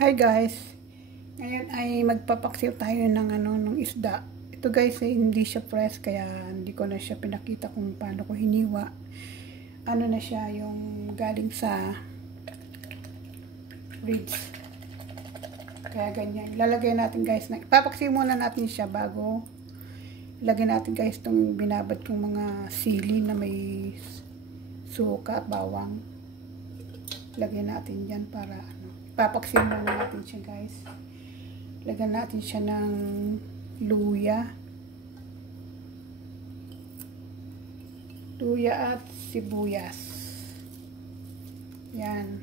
Hi guys, ngayon ay magpapaksiw tayo ng isda. Ito guys ay hindi siya fresh kaya hindi ko na siya pinakita kung paano ko hiniwa. Ano na siya yung galing sa fridge. Kaya ganyan. Lalagay natin guys na ipapaksiw muna natin siya bago ilagay natin guys itong binabad kong mga sili na may suka at bawang. Lagyan natin yan para papaksiw muna natin siya guys. Lagyan natin siya ng luya at sibuyas. Yan.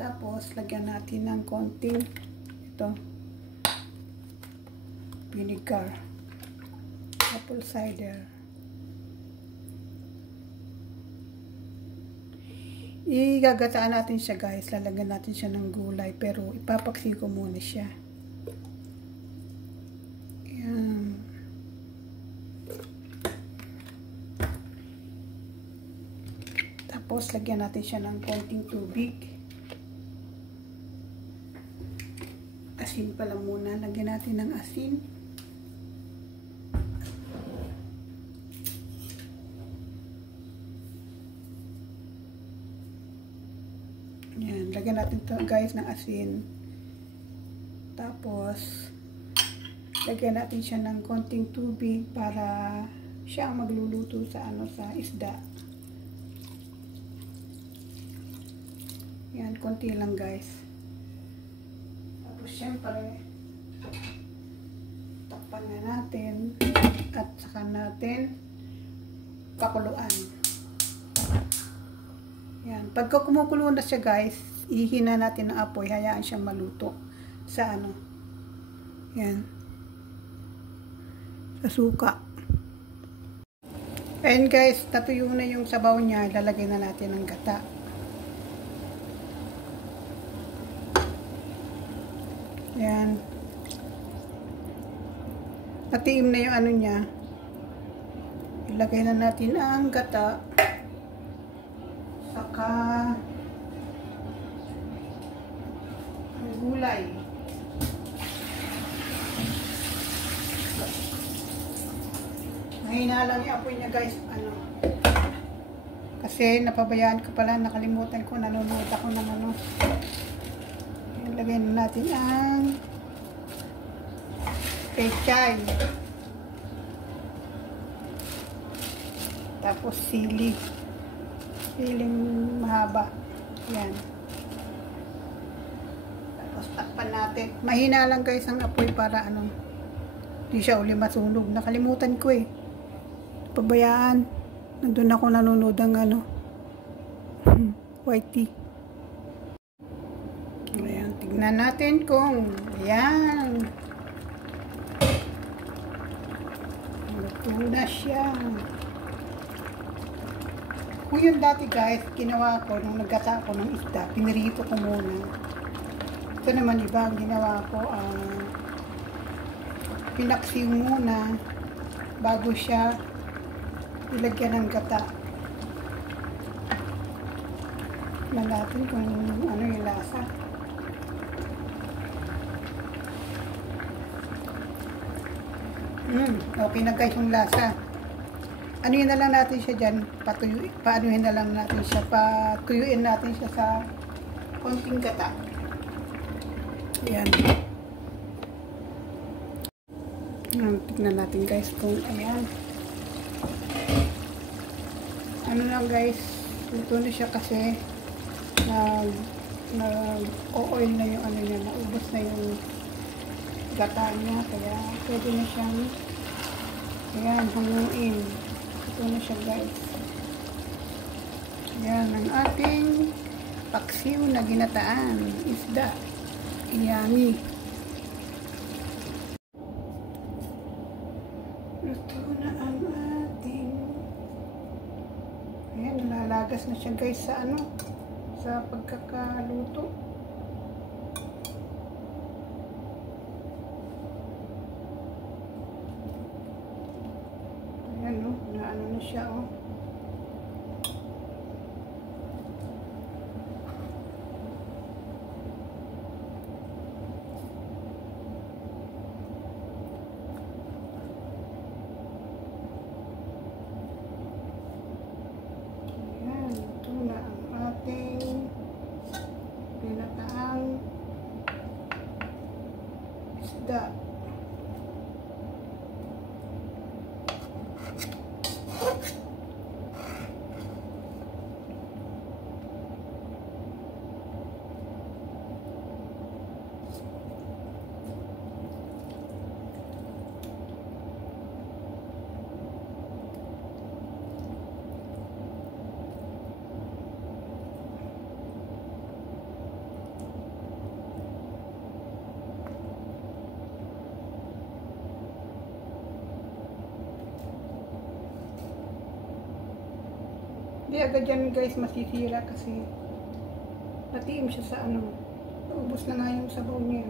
Tapos lagyan natin ng konting vinegar, apple cider. Igagataan natin siya guys, lalagyan natin siya ng gulay pero ipapaksiw ko muna siya. Ayan. Tapos lagyan natin siya ng konting tubig. Asin pala muna, lagyan natin ng asin. Yan, lagyan natin to guys ng asin. Tapos lagyan natin siya ng konting tubig para siya ang magluluto sa sa isda. Yan, konti lang guys. Tapos syempre takpan na natin at saka natin pakuluan. Yan. Pagka kumukulo na siya guys, ihina natin ang apoy, hayaan siyang maluto sa yan, sa suka. Ayan guys, natuyo na yung sabaw niya, ilalagay na natin ang gata. Yan. Natiim na yung niya. Ilagay na natin ang gata. Saka ang gulay. Mahina lang yung apoy niya guys. Kasi napabayaan ko pala, nakalimutan ko, nanonood ako ng Ilagay na natin ang pechay. Tapos sili. Siling mahaba. Yan. Tapos takpan natin. Mahina lang guys ang apoy para hindi siya uli masunog. Nakalimutan ko eh. Pabayaan. Nandun ako nanonood ng white tea. Ayan. Tignan natin kung ayan. Luto na siya. Kung yun dati guys, ginawa ko nung naggata ako ng isda, pinirito ko muna. Ito naman iba, ang ginawa ko, pinaksiw muna bago siya ilagyan ng gata. Tignan natin kung ano yung lasa. Okay na guys yung lasa. Anuhin na lang natin siya dyan, patuyuin na lang natin siya, patuyuin natin siya sa konting gata. Ayan. Tignan natin guys kung ayan. Ano lang guys, luto na siya kasi nag-o-oil na yung niya, naubos na yung gata niya, kaya pwede na siyang ayan, hanguin. Ito na siya guys. Yan ang ating paksiw na ginataan. Isda. Yummy. Luto na ang ating. Ayan, nalalagas na siya guys sa ano, sa pagkakaluto. Ayan o, naano na siya o. Pinataang isda. Hindi agad yan guys masisira kasi natiim siya sa ano. Ubus na nga yung sabaw niya.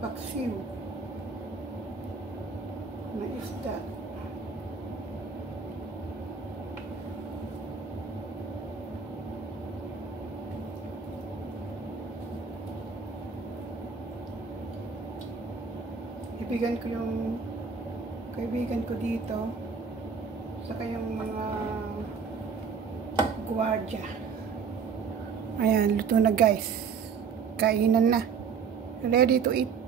Paksiw na isda. Ibigan ko yung kaibigan ko dito, saka yung mga gwardiya. Ayan, luto na guys. Kainan na. Ready to eat.